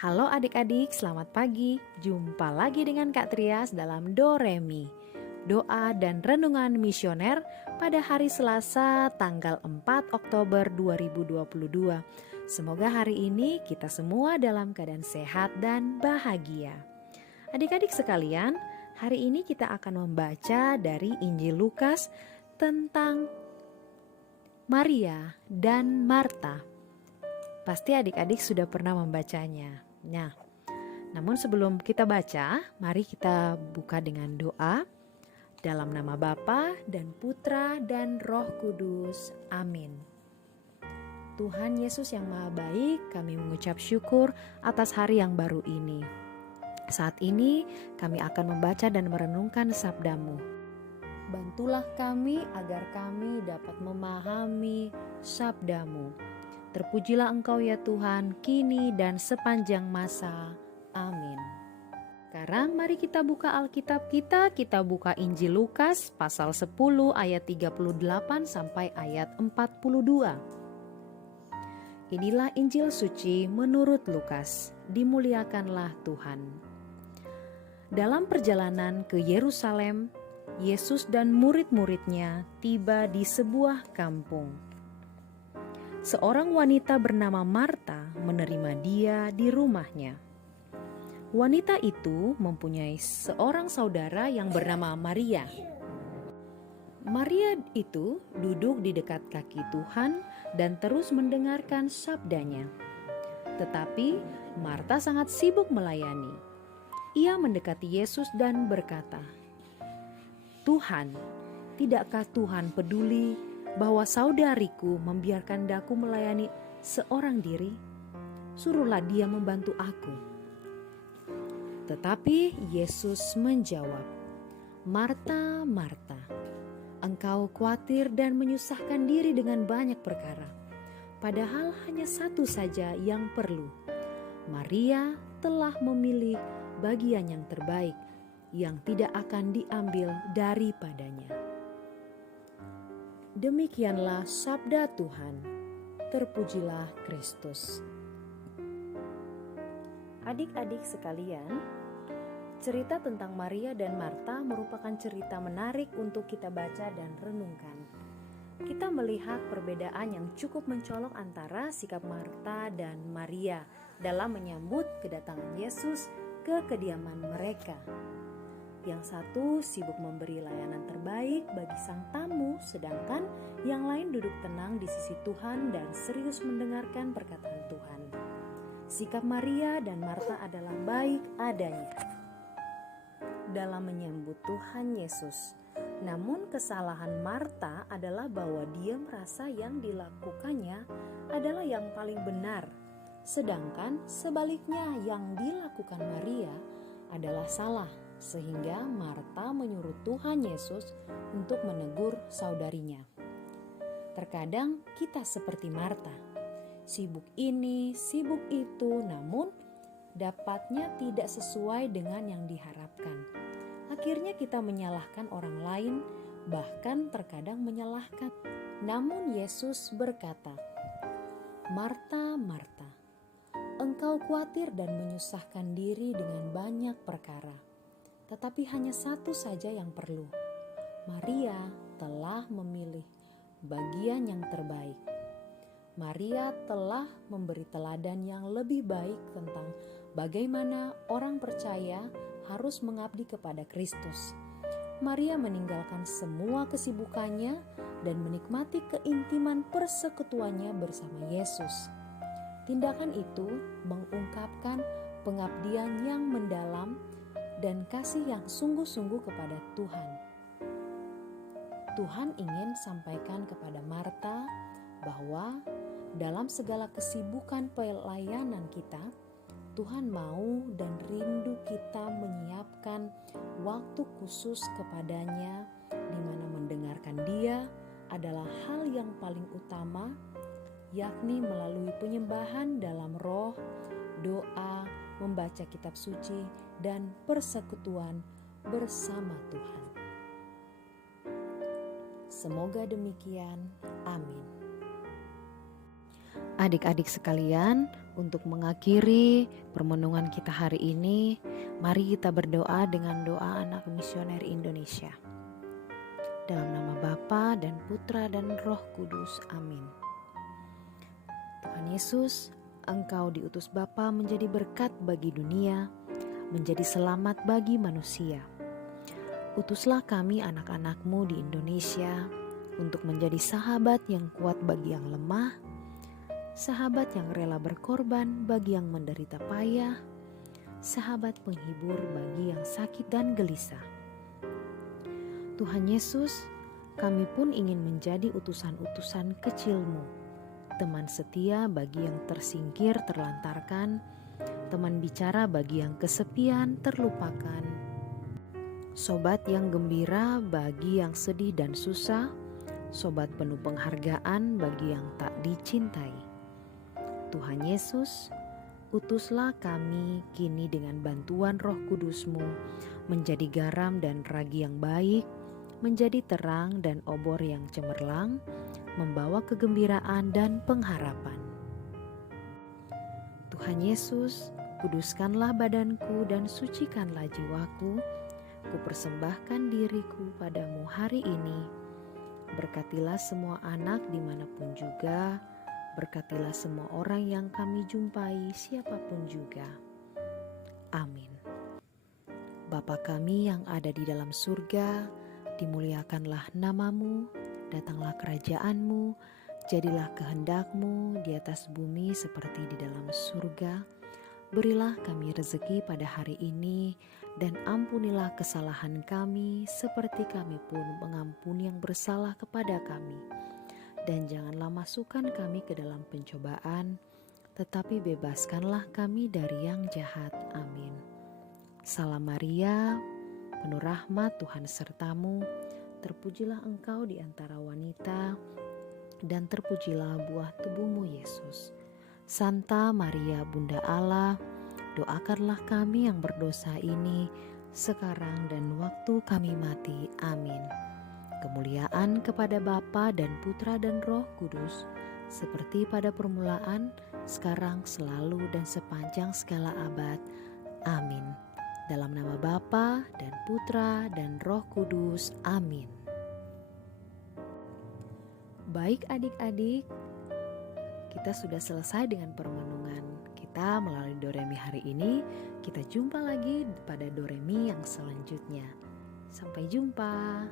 Halo adik-adik, selamat pagi. Jumpa lagi dengan Kak Trias dalam Do Re Mi, doa dan renungan misioner pada hari Selasa tanggal 4 Oktober 2022. Semoga hari ini kita semua dalam keadaan sehat dan bahagia. Adik-adik sekalian, hari ini kita akan membaca dari Injil Lukas tentang Maria dan Marta. Pasti adik-adik sudah pernah membacanya. Nah, namun sebelum kita baca, mari kita buka dengan doa. Dalam nama Bapa dan Putra dan Roh Kudus. Amin. Tuhan Yesus yang Maha Baik, kami mengucap syukur atas hari yang baru ini. Saat ini kami akan membaca dan merenungkan sabda-Mu. Bantulah kami agar kami dapat memahami sabda-Mu. Terpujilah Engkau ya Tuhan, kini dan sepanjang masa. Amin. Sekarang mari kita buka Alkitab kita buka Injil Lukas pasal 10 ayat 38 sampai ayat 42. Inilah Injil suci menurut Lukas, dimuliakanlah Tuhan. Dalam perjalanan ke Yerusalem, Yesus dan murid-muridnya tiba di sebuah kampung. Seorang wanita bernama Marta menerima dia di rumahnya. Wanita itu mempunyai seorang saudara yang bernama Maria. Maria itu duduk di dekat kaki Tuhan dan terus mendengarkan sabdanya. Tetapi Marta sangat sibuk melayani. Ia mendekati Yesus dan berkata, "Tuhan, tidakkah Tuhan peduli bahwa saudariku membiarkan daku melayani seorang diri? Suruhlah dia membantu aku." Tetapi Yesus menjawab, "Marta, Marta, engkau khawatir dan menyusahkan diri dengan banyak perkara. Padahal hanya satu saja yang perlu. Maria telah memilih bagian yang terbaik, yang tidak akan diambil daripadanya." Demikianlah sabda Tuhan. Terpujilah Kristus. Adik-adik sekalian, cerita tentang Maria dan Marta merupakan cerita menarik untuk kita baca dan renungkan. Kita melihat perbedaan yang cukup mencolok antara sikap Marta dan Maria dalam menyambut kedatangan Yesus ke kediaman mereka. Yang satu sibuk memberi layanan terbaik bagi sang tamu, sedangkan yang lain duduk tenang di sisi Tuhan dan serius mendengarkan perkataan Tuhan. Sikap Maria dan Marta adalah baik adanya dalam menyambut Tuhan Yesus. Namun kesalahan Marta adalah bahwa dia merasa yang dilakukannya adalah yang paling benar, sedangkan sebaliknya yang dilakukan Maria adalah salah. Sehingga Marta menyuruh Tuhan Yesus untuk menegur saudarinya. Terkadang kita seperti Marta, sibuk ini, sibuk itu, namun dapatnya tidak sesuai dengan yang diharapkan. Akhirnya kita menyalahkan orang lain, bahkan terkadang menyalahkan. Namun Yesus berkata, "Marta, Marta, engkau khawatir dan menyusahkan diri dengan banyak perkara. Tetapi hanya satu saja yang perlu. Maria telah memilih bagian yang terbaik." Maria telah memberi teladan yang lebih baik tentang bagaimana orang percaya harus mengabdi kepada Kristus. Maria meninggalkan semua kesibukannya dan menikmati keintiman persekutuannya bersama Yesus. Tindakan itu mengungkapkan pengabdian yang mendalam dan kasih yang sungguh-sungguh kepada Tuhan. Tuhan ingin sampaikan kepada Marta bahwa dalam segala kesibukan pelayanan kita, Tuhan mau dan rindu kita menyiapkan waktu khusus kepadanya, di mana mendengarkan Dia adalah hal yang paling utama, yakni melalui penyembahan dalam roh, doa, membaca kitab suci, dan persekutuan bersama Tuhan. Semoga demikian. Amin. Adik-adik sekalian, untuk mengakhiri permenungan kita hari ini, mari kita berdoa dengan doa anak misioner Indonesia. Dalam nama Bapa dan Putra dan Roh Kudus. Amin. Tuhan Yesus, Engkau diutus Bapa menjadi berkat bagi dunia, menjadi selamat bagi manusia. Utuslah kami anak-anak-Mu di Indonesia untuk menjadi sahabat yang kuat bagi yang lemah, sahabat yang rela berkorban bagi yang menderita payah, sahabat penghibur bagi yang sakit dan gelisah. Tuhan Yesus, kami pun ingin menjadi utusan-utusan kecil-Mu, teman setia bagi yang tersingkir terlantarkan, teman bicara bagi yang kesepian terlupakan, sobat yang gembira bagi yang sedih dan susah, sobat penuh penghargaan bagi yang tak dicintai. Tuhan Yesus, utuslah kami kini dengan bantuan Roh Kudus-Mu menjadi garam dan ragi yang baik, menjadi terang dan obor yang cemerlang, membawa kegembiraan dan pengharapan. Tuhan Yesus, kuduskanlah badanku dan sucikanlah jiwaku, ku persembahkan diriku padamu hari ini. Berkatilah semua anak dimanapun juga, berkatilah semua orang yang kami jumpai siapapun juga. Amin. Bapa kami yang ada di dalam surga, dimuliakanlah nama-Mu, datanglah kerajaan-Mu, jadilah kehendak-Mu di atas bumi seperti di dalam surga. Berilah kami rezeki pada hari ini, dan ampunilah kesalahan kami seperti kami pun mengampuni yang bersalah kepada kami. Dan janganlah masukkan kami ke dalam pencobaan, tetapi bebaskanlah kami dari yang jahat. Amin. Salam Maria, penuh rahmat, Tuhan sertamu, terpujilah engkau di antara wanita, dan terpujilah buah tubuhmu Yesus. Santa Maria Bunda Allah, doakanlah kami yang berdosa ini, sekarang dan waktu kami mati. Amin. Kemuliaan kepada Bapa dan Putra dan Roh Kudus, seperti pada permulaan, sekarang, selalu, dan sepanjang segala abad. Amin. Dalam nama Bapa dan Putra dan Roh Kudus. Amin. Baik adik-adik, kita sudah selesai dengan permenungan kita melalui Doremi hari ini. Kita jumpa lagi pada Doremi yang selanjutnya. Sampai jumpa.